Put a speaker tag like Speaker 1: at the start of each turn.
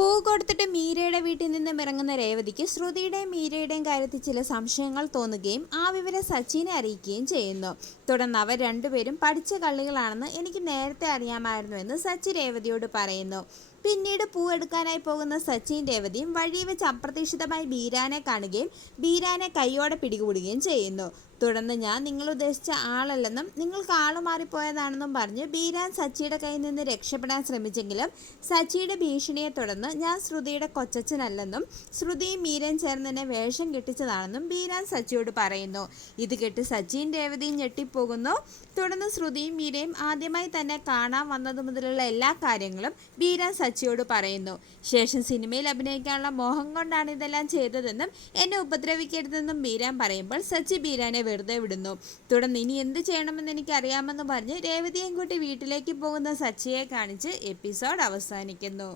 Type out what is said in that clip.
Speaker 1: പൂ കൊടുത്തിട്ട് മീരയുടെ വീട്ടിൽ നിന്നും ഇറങ്ങുന്ന രേവതിക്ക് ശ്രുതിയുടെയും മീരയുടെയും കാര്യത്തിൽ ചില സംശയങ്ങൾ തോന്നുകയും ആ വിവരം സച്ചിനെ അറിയിക്കുകയും ചെയ്യുന്നു. തുടർന്ന് അവർ രണ്ടുപേരും പഠിച്ച കള്ളികളാണെന്ന് എനിക്ക് നേരത്തെ അറിയാമായിരുന്നു എന്ന് സച്ചി രേവതിയോട് പറയുന്നു. പിന്നീട് പൂവെടുക്കാനായി പോകുന്ന സച്ചിൻ രേവതിയും വഴി വെച്ച് അപ്രതീക്ഷിതമായി ബീരാനെ കാണുകയും ബീരാനെ കൈയോടെ പിടികൂടുകയും ചെയ്യുന്നു. തുടർന്ന് ഞാൻ നിങ്ങൾ ഉദ്ദേശിച്ച ആളല്ലെന്നും നിങ്ങൾക്ക് ആൾ മാറിപ്പോയതാണെന്നും പറഞ്ഞ് ബീരാൻ സച്ചിയുടെ കയ്യിൽ നിന്ന് രക്ഷപ്പെടാൻ ശ്രമിച്ചെങ്കിലും സച്ചിയുടെ ഭീഷണിയെ തുടർന്ന് ഞാൻ ശ്രുതിയുടെ കൊച്ചച്ഛനല്ലെന്നും ശ്രുതിയും മീരയും ചേർന്ന് എന്നെ വേഷം കെട്ടിച്ചതാണെന്നും ബീരാൻ സച്ചിയോട് പറയുന്നു. ഇത് കേട്ട് സച്ചിൻ രേവതിയും ഞെട്ടിപ്പോകുന്നു. തുടർന്ന് ശ്രുതിയും മീരയും ആദ്യമായി തന്നെ കാണാൻ വന്നതു മുതലുള്ള എല്ലാ കാര്യങ്ങളും ബീരാൻ സച്ചിയോട് പറയുന്നു ശേഷം സിനിമയിൽ അഭിനയിക്കാനുള്ള മോഹം കൊണ്ടാണ് ഇതെല്ലാം ചെയ്തതെന്നും എന്നെ ഉപദ്രവിക്കരുതെന്നും ബീരാൻ പറയുമ്പോൾ സച്ചി ബീരാനെ വെറുതെ വിടുന്നു. തുടർന്ന് ഇനി എന്ത് ചെയ്യണമെന്ന് എനിക്ക് അറിയാമെന്ന് പറഞ്ഞ് രേവതിയും കൂട്ടി വീട്ടിലേക്ക് പോകുന്ന സച്ചിയെ കാണിച്ച് എപ്പിസോഡ് അവസാനിക്കുന്നു.